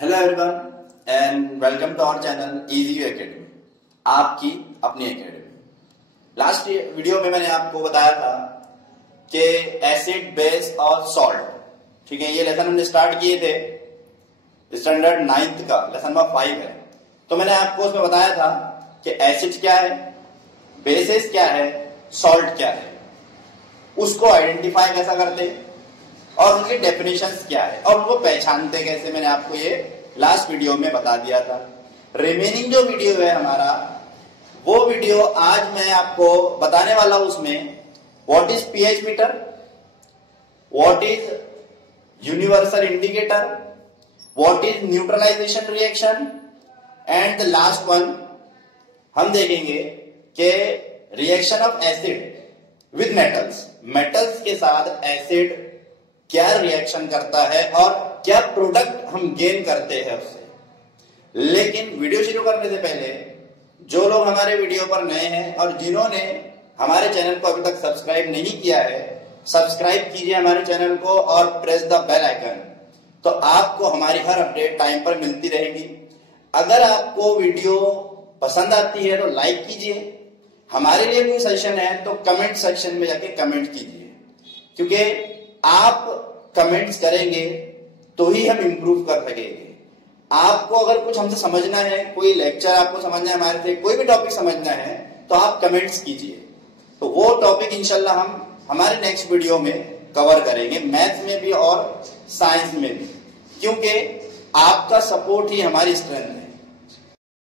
Hello everyone and welcome to our channel easy academy, आपकी अपनी academy. Last video में मैंने आपको बताया था कि एसिड, बेस और सॉल्ट, ठीक है, ये लेसन हमने स्टार्ट किए थे स्टैंडर्ड 9th का, लेसन नंबर 5 है। तो मैंने आपको उसमें बताया था कि एसिड क्या है, बेसिस क्या है, सॉल्ट क्या है, उसको आइडेंटिफाई कैसा करते और उनके डेफिनेशंस क्या है और उनको पहचानते कैसे, मैंने आपको ये लास्ट वीडियो में बता दिया था। रिमेनिंग जो वीडियो है हमारा, वो वीडियो आज मैं आपको बताने वाला हूं। उसमें what is pH meter, what is universal indicator, what is neutralisation reaction and the last one हम देखेंगे कि reaction of acid with metals, metals के साथ एसिड क्या रिएक्शन करता है और क्या प्रोडक्ट हम गेन करते हैं उससे। लेकिन वीडियो शुरू करने से पहले जो लोग हमारे वीडियो पर नए हैं और जिन्होंने हमारे चैनल को अभी तक सब्सक्राइब नहीं किया है, सब्सक्राइब कीजिए हमारे चैनल को और प्रेस द बेल आइकन, तो आपको हमारी हर अपडेट टाइम पर मिलती रहेगी। अगर आपको वीडियो पसंद आती है तो लाइक कीजिए, हमारे लिए कोई सजेशन है तो कमेंट सेक्शन में जाके कमेंट कीजिए, क्योंकि आप कमेंट्स करेंगे तो ही हम इंप्रूव कर सकेंगे। आपको अगर कुछ हमसे समझना है, कोई लेक्चर आपको समझना है, हमारे से कोई भी टॉपिक समझना है, तो आप कमेंट्स कीजिए, तो वो टॉपिक इंशाल्लाह हम हमारे नेक्स्ट वीडियो में कवर करेंगे, मैथ्स में भी और साइंस में भी, क्योंकि आपका सपोर्ट ही हमारी स्ट्रेंथ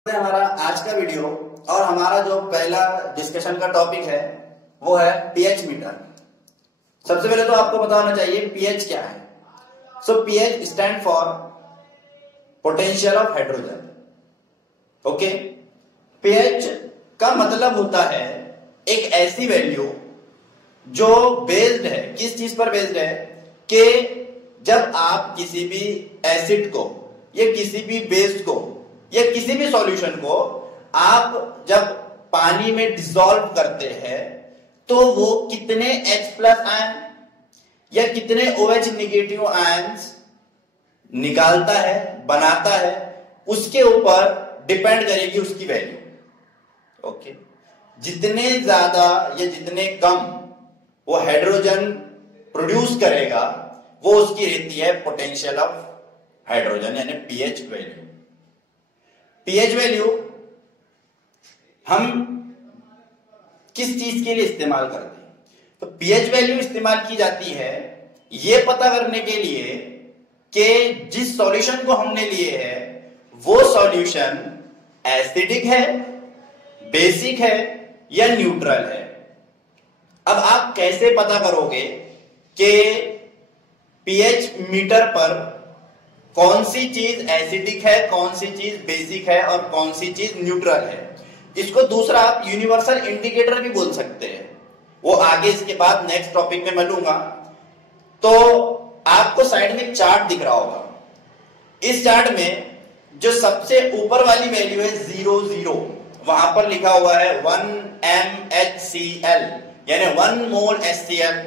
है। हमारा आज का वीडियो और हमारा जो पहला डिस्कशन का टॉपिक है वो है पीएच मीटर। सबसे पहले तो आपको पता होना चाहिए पीएच क्या है। सो pH stand for potential of hydrogen. Okay, pH का मतलब होता है एक ऐसी वैल्यू जो बेस्ड है, किस चीज पर बेस्ड है, कि जब आप किसी भी एसिड को या किसी भी बेस को या किसी भी सॉल्यूशन को आप जब पानी में डिसॉल्व करते हैं तो वो कितने H+ आयन या कितने OH नेगेटिव आयन्स निकालता है, बनाता है, उसके ऊपर डिपेंड करेगी उसकी वैल्यू। ओके, जितने ज्यादा या जितने कम वो हाइड्रोजन प्रोड्यूस करेगा वो उसकी रहती है पोटेंशियल ऑफ हाइड्रोजन, यानी पीएच वैल्यू। पीएच वैल्यू हम किस चीज के लिए इस्तेमाल करते हैं? तो पीएच वैल्यू इस्तेमाल की जाती है ये पता करने के लिए कि जिस सॉल्यूशन को हमने लिए है वो सॉल्यूशन एसिडिक है, बेसिक है या न्यूट्रल है। अब आप कैसे पता करोगे कि पीएच मीटर पर कौन सी चीज एसिडिक है, कौन सी चीज बेसिक है और कौन सी चीज न्यूट्रल है? इसको दूसरा आप यूनिवर्सल इंडिकेटर भी बोल सकते हैं, वो आगे इसके बाद नेक्स्ट टॉपिक में मिलूंगा। तो आपको साइड में चार्ट दिख रहा होगा, इस चार्ट में जो सबसे ऊपर वाली वैल्यू है 0,0, वहां पर लिखा हुआ है 1 mHCl, यानी 1 मोल HCl।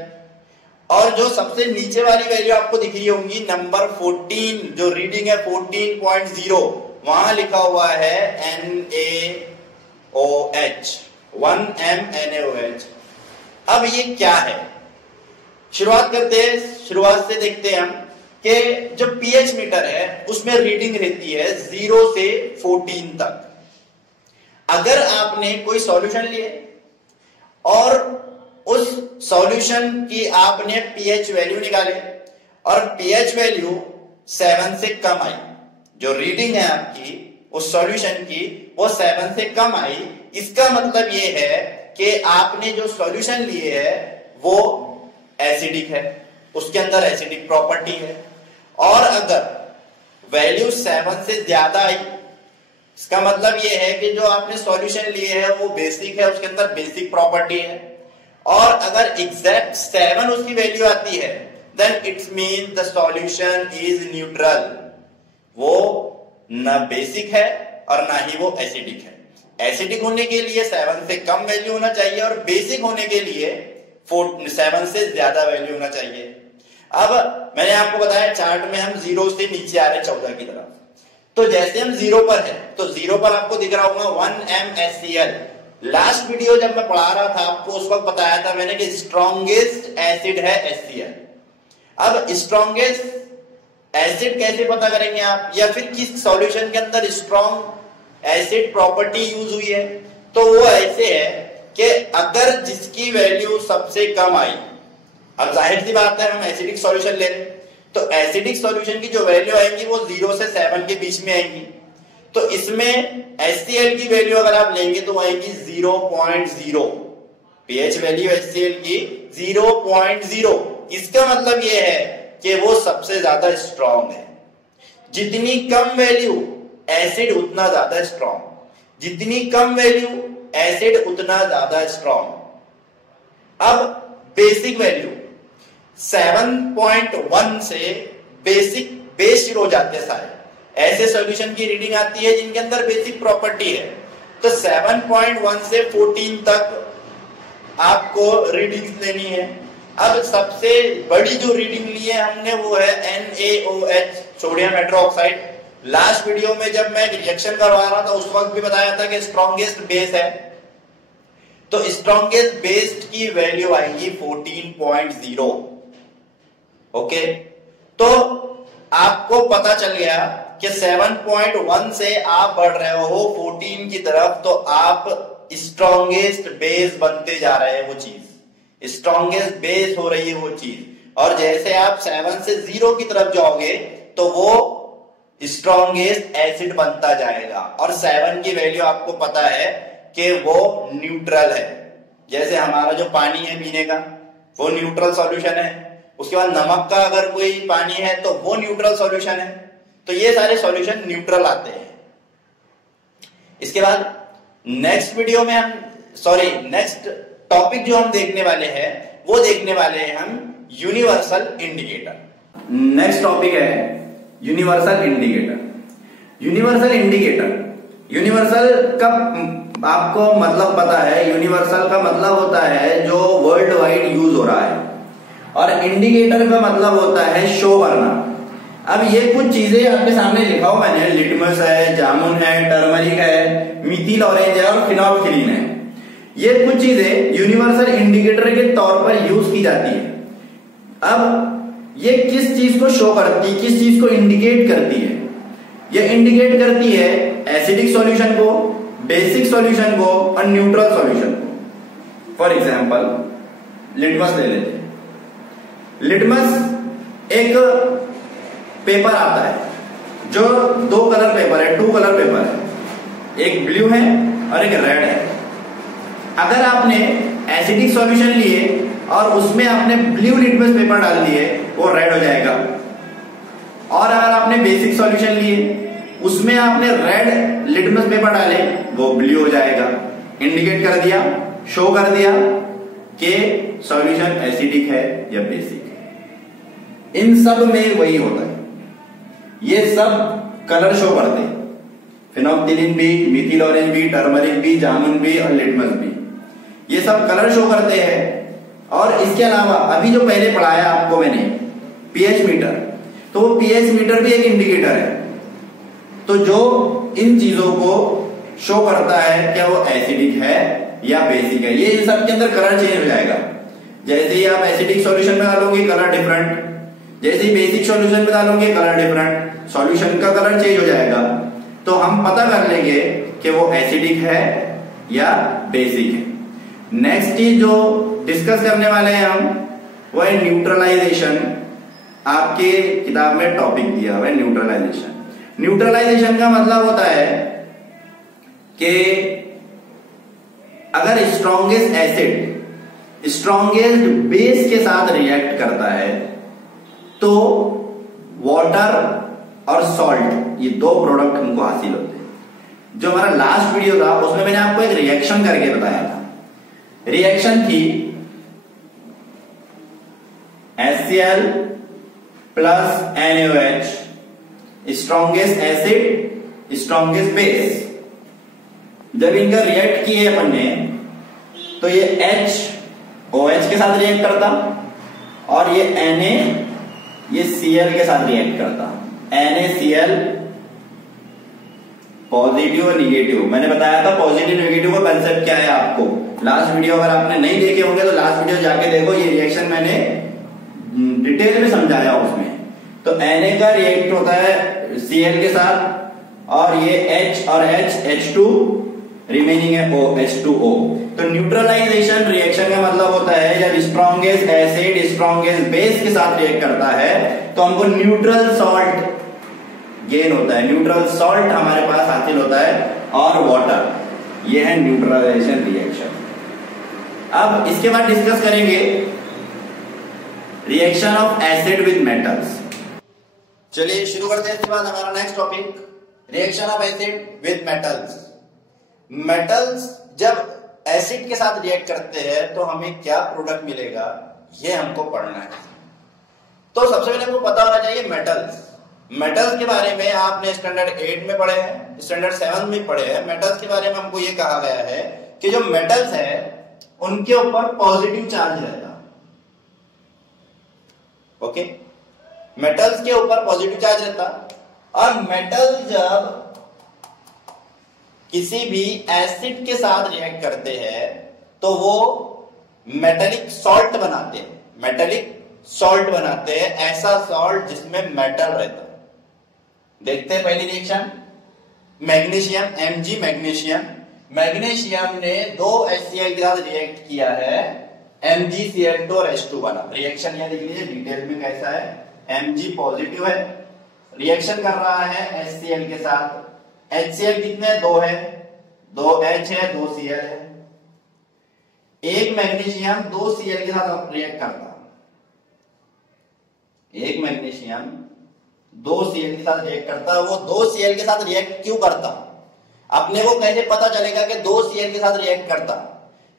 और जो सबसे नीचे वाली वैल्यू आपको दिख रही होंगी नंबर 14, जो रीडिंग है 14.0, वहां लिखा हुआ है NaOH, 1 mNaOH। अब ये क्या है, शुरुआत करते हैं, शुरुआत से देखते हैं हम कि जो पीएच मीटर है उसमें रीडिंग रहती है 0 से 14 तक। अगर आपने कोई सॉल्यूशन लिए और उस सॉल्यूशन की आपने पीएच वैल्यू निकाले और पीएच वैल्यू 7 से कम आई, जो रीडिंग है आपकी उस सॉल्यूशन की वो 7 से कम आई, इसका मतलब ये है कि आपने जो सॉल्यूशन लिए है वो एसिडिक है, उसके अंदर एसिडिक प्रॉपर्टी है। और अगर वैल्यू 7 से ज्यादा आई, इसका मतलब ये है कि जो आपने सॉल्यूशन लिए है वो बेसिक है, उसके अंदर बेसिक प्रॉपर्टी है। और अगर एग्जैक्ट 7 उसकी वैल्यू आती है then it's mean the solution is neutral, वो न बेसिक है और ना ही वो एसिडिक है। एसिडिक होने के लिए 7 से कम वैल्यू होना चाहिए और बेसिक होने के लिए 7 से ज्यादा वैल्यू होना चाहिए। अब मैंने आपको बताया चार्ट में हम 0 से नीचे आ रहे 14 की तरफ, तो जैसे हम 0 पर है तो 0 पर आपको दिख रहा होगा 1MHCl। लास्ट वीडियो जब मैं पढ़ा रहा था आपको उस वक्त बताया था मैंने कि स्ट्रॉन्गेस्ट एसिड है HCl। अब स्ट्रॉन्गेस्ट एसिड कैसे पता करेंगे आप, या फिर किस सॉल्यूशन के अंदर स्ट्रॉन्ग एसिड प्रॉपर्टी यूज हुई है, तो वो ऐसे है कि अगर जिसकी वैल्यू सबसे कम आई, अब जाहिर सी बात है हम एसिडिक सॉल्यूशन ले रहे हैं तो एसिडिक सॉल्यूशन की जो वैल्यू आएंगी वो 0 से 7 के बीच में आएंगी। तो इसमें HCl की वैल्यू अगर आप लेंगे तो आएगी 0.0, pH वैल्यू HCl की 0.0। इसका मतलब ये है कि वो सबसे ज्यादा स्ट्रॉन्ग है। जितनी कम वैल्यू एसिड उतना ज्यादा स्ट्रॉन्ग, जितनी कम वैल्यू एसिड उतना ज्यादा स्ट्रॉन्ग। अब बेसिक वैल्यू 7.1 से बेस शुरू हो जाते हैं सारे। ऐसे सॉल्यूशन की रीडिंग आती है जिनके अंदर बेसिक प्रॉपर्टी है, तो 7.1 से 14 तक आपको रीडिंग लेनी है। अब सबसे बड़ी जो रीडिंग ली है हमने वो है NaOH, sodium hydroxide. Last video में जब मैं रिएक्शन करवा रहा था उस वक्त भी बताया था कि स्ट्रॉन्गेस्ट बेस है, तो स्ट्रॉन्गेस्ट बेस की वैल्यू आएगी 14.0। ओके, तो आपको पता चल गया कि 7.1 से आप बढ़ रहे हो 14 की तरफ, तो आप स्ट्रॉन्गेस्ट बेस बनते जा रहे हैं। वो चीज स्ट्रॉन्गेस्ट बेस हो रही है वो चीज। और जैसे आप 7 से 0 की तरफ जाओगे तो वो स्ट्रॉन्गेस्ट एसिड बनता जाएगा। और 7 की वैल्यू आपको पता है कि वो न्यूट्रल है। जैसे हमारा जो पानी है पीने का वो न्यूट्रल सॉल्यूशन है, उसके बाद नमक का अगर कोई पानी है तो वो न्यूट्रल सॉल्यूशन है। तो ये सारे सॉल्यूशन न्यूट्रल आते हैं। इसके बाद नेक्स्ट वीडियो में नेक्स्ट टॉपिक जो हम देखने वाले हैं वो देखने वाले हैं हम यूनिवर्सल इंडिकेटर। नेक्स्ट टॉपिक है यूनिवर्सल इंडिकेटर। यूनिवर्सल का आपको मतलब पता है, यूनिवर्सल का मतलब होता है जो वर्ल्ड वाइड यूज हो रहा है, और इंडिकेटर का मतलब होता है शो करना। अब ये कुछ चीजें आपके सामने लिखा हुआ मैंने, लिटमस है, जामुन है, टर्मरिक है, मिथिल ऑरेंज है और फिनोल्फथलीन है। ये कुछ चीजें यूनिवर्सल इंडिकेटर के तौर पर यूज की जाती है। अब ये किस चीज को शो करती है, किस चीज को इंडिकेट करती है? ये इंडिकेट करती है एसिडिक सॉल्यूशन को, बेसिक सॉल्यूशन को और न्यूट्रल सॉल्यूशन को। फॉर एग्जांपल लिटमस ले लेते हैं। लिटमस एक पेपर आता है जो 2 कलर पेपर है, 2 कलर पेपर है, एक ब्लू है और एक रेड है। अगर आपने एसिडिक सॉल्यूशन लिए और उसमें आपने ब्लू लिटमस पेपर डाल दिए वो रेड हो जाएगा, और अगर आपने बेसिक सॉल्यूशन लिए उसमें आपने रेड लिटमस पेपर डाले वो ब्लू हो जाएगा। इंडिकेट कर दिया, शो कर दिया कि सॉल्यूशन एसिडिक है या बेसिक है। इन सब में वही होता है, ये सब कलर शो करते हैं। फिनोल्फथलीन भी, मिथिल ऑरेंज भी, टर्मरिक भी, जामुन भी और लिटमस भी, ये सब कलर शो करते हैं। और इसके अलावा अभी जो पहले पढ़ाया आपको मैंने पीएच मीटर, तो वो पीएच मीटर भी एक इंडिकेटर है। तो जो इन चीजों को शो करता है क्या वो एसिडिक है या बेसिक है, ये इन सब के अंदर कलर चेंज हो जाएगा। जैसे ही आप एसिडिक सॉल्यूशन में डालोगे कलर डिफरेंट, जैसे ही बेसिक सॉल्यूशन में डालोगे कलर डिफरेंट, सॉल्यूशन का कलर चेंज हो जाएगा। तो हम पता कर लेंगे कि वो एसिडिक है या बेसिक है। नेक्स्ट चीज जो डिस्कस करने वाले हैं हम वो है न्यूट्रलाइजेशन। आपके किताब में टॉपिक दिया हुआ है न्यूट्रलाइजेशन। न्यूट्रलाइजेशन का मतलब होता है कि अगर स्ट्रॉन्गेस्ट एसिड स्ट्रॉन्गेस्ट बेस के साथ रिएक्ट करता है तो वाटर और सॉल्ट, ये 2 प्रोडक्ट हमको हासिल होते हैं। जो हमारा लास्ट वीडियो था उसमें मैंने आपको एक रिएक्शन करके बताया था। रिएक्शन थी HCl plus NaOH, strongest acid strongest base. जब इनका रिएक्ट किए अपन ने तो ये HOH के साथ रिएक्ट करता और ये Na ये Cl के साथ रिएक्ट करता। NaCl पॉजिटिव और निगेटिव। मैंने बताया था पॉजिटिव नेगेटिव का कंसेप्ट क्या है आपको। लास्ट वीडियो अगर आपने नहीं देखे होंगे तो लास्ट वीडियो जाके देखो, ये रिएक्शन मैंने डिटेल में समझाया उसमें। तो Na का रिएक्ट होता है Cl के साथ, और ये H और H2 रिमेनिंग है O, H2O। तो न्यूट्रलाइजेशन रिएक्शन का मतलब होता है जब स्ट्रॉन्गेस्ट एसिड स्ट्रॉन्गेस्ट बेस के साथ रिएक्ट करता है तो हमको न्यूट्रल सॉल्ट गेन होता है, न्यूट्रल सॉल्ट हमारे पास हासिल होता है और वाटर। ये है न्यूट्रलाइजेशन रिएक्शन। अब इसके बाद डिस्कस करेंगे reaction of acid with metals. चलिए शुरू करते हैं इसके बाद हमारा next topic, reaction of acid with metals. Metals जब एसिड के साथ रिएक्ट करते हैं तो हमें क्या प्रोडक्ट मिलेगा, ये हमको पढ़ना है। तो सबसे पहले हमको पता होना चाहिए मेटल्स के बारे में आपने स्टैंडर्ड 8 में पढ़े हैं, स्टैंडर्ड 7 में पढ़े हैं। मेटल्स के बारे में हमको ये कहा गया है कि जो मेटल्स है उनके ऊपर पॉजिटिव चार्ज रहता। ओके, मेटल्स के ऊपर पॉजिटिव चार्ज रहता, और मेटल जब किसी भी एसिड के साथ रिएक्ट करते हैं तो वो मेटेलिक सॉल्ट बनाते हैं, मेटेलिक सॉल्ट बनाते हैं, ऐसा सॉल्ट जिसमें मेटल रहता है। देखते हैं पहली रिएक्शन, मैग्नीशियम Mg मैग्नीशियम ने दो HCl के साथ रिएक्ट किया है, MgCl2 और H2 बना। रिएक्शन यहां लिख लीजिए डिटेल में कैसा है। Mg पॉजिटिव है, रिएक्शन कर रहा है HCl के साथ। HCl कितने, दो है, दो H है, दो Cl है। एक मैग्नीशियम दो Cl के साथ रिएक्ट करता, एक मैग्नीशियम दो Cl के साथ रिएक्ट करता। वो दो Cl के साथ रिएक्ट क्यों करता, अपने को कैसे पता चलेगा कि दो Cl के साथ रिएक्ट करता,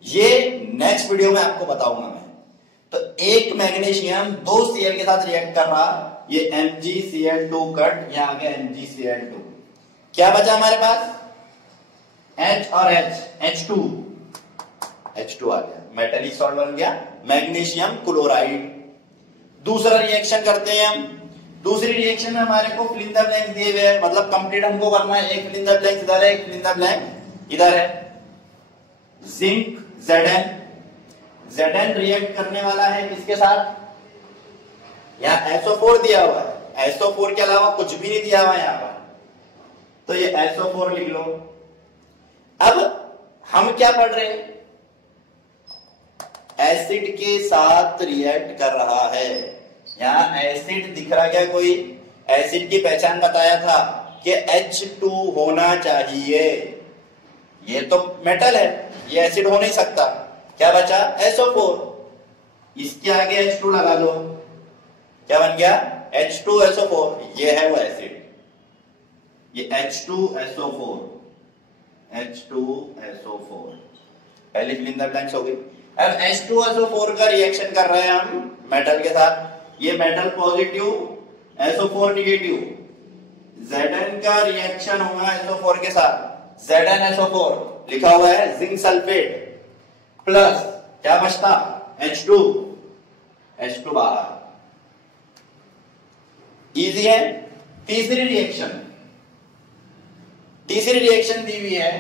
ये नेक्स्ट वीडियो में आपको बताऊंगा मैं। तो एक मैग्नीशियम दो Cl के साथ रिएक्ट कर रहा, ये MgCl2 कट, यहां आ गया MgCl2। क्या बचा हमारे पास, H और H2 आ गया, मेटेलिक सॉल्ट बन गया मैग्नीशियम क्लोराइड। दूसरा रिएक्शन करते हैं हम। दूसरी रिएक्शन में हमारे को फिल इन द ब्लैंक दिए हुए हैं, मतलब कंप्लीट हमको करना है। एक फिल इन द ब्लैंक इधर है, एक फिल इन द ब्लैंक इधर है। जिंक Zn रिएक्ट करने वाला है किसके साथ, यहाँ SO4 दिया हुआ है, SO4 के अलावा कुछ भी नहीं दिया हुआ है यहाँ पर, तो ये SO4 लिख लो। अब हम क्या पढ़ रहे हैं, एसिड के साथ रिएक्ट कर रहा है। यहां एसिड दिख रहा, क्या कोई एसिड की पहचान बताया था कि H2 होना चाहिए, ये तो मेटल है, ये एसिड हो नहीं सकता। क्या बचा, SO4, इसके आगे H2 लगा दो, क्या बन गया, H2SO4, ये है वो एसिड, ये H2SO4, H2SO4 पहले फिल इन द ब्लैंक्स हो गई। अब H2SO4 का रिएक्शन कर रहे हैं हम मेटल के साथ, ये metal positive, SO4 negative. Zn का रिएक्शन होगा SO4 के साथ, ZnSO4 लिखा हुआ है, जिंक सल्फेट प्लस क्या बचता, H2 बाहर। इजी है। तीसरी रिएक्शन दी हुई है,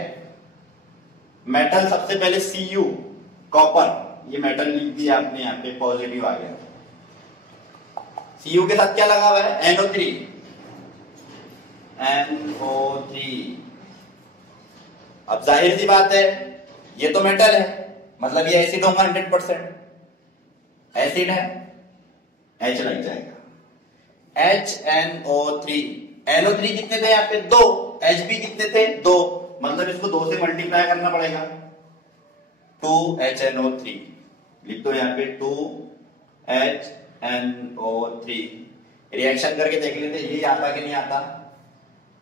मेटल सबसे पहले Cu कॉपर, ये मेटल लिख दिया आपने, यहाँ पे पॉजिटिव आ गया। Cu के साथ क्या लगा हुआ है, NO3। अब जाहिर सी बात है, ये तो मेटल है, मतलब ये एसिड होगा 100%। एसिड है, H लग जाएगा, HNO3। NO3 कितने थे यहाँ पे, दो। Hb कितने थे, दो, मतलब इसको दो से मल्टीप्लाई करना पड़ेगा, 2HNO3 लिख दो यहाँ पे, 2HNO3। रिएक्शन करके देख लेते ये आता कि नहीं आता।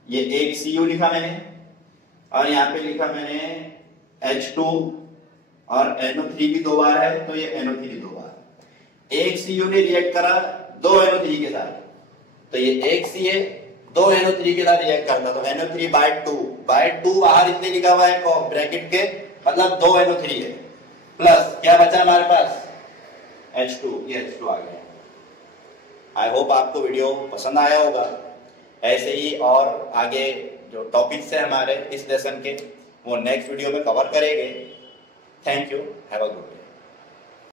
ये एक Cu लिखा मैंने, और यहाँ पे लिखा मैंने H2, और NO3 भी दो बार है, तो ये NO3 दो बार। एक Cu ने रिएक्ट करा दो NO3 के साथ, तो ये एक Ca दो NO3 के साथ रिएक्ट करता, तो NO3/2 बाहर इतने लिखा हुआ है ब्रैकेट के, मतलब दो NO3 है, प्लस क्या बचा हमारे पास, H2, ये H2 आ गया। आई होप आपको वीडियो पसंद आया होगा। ऐसे ही और आगे जो टॉपिक्स है हमारे इस लेसन के वो नेक्स्ट वीडियो में कवर करेंगे। Thank you, have a good day.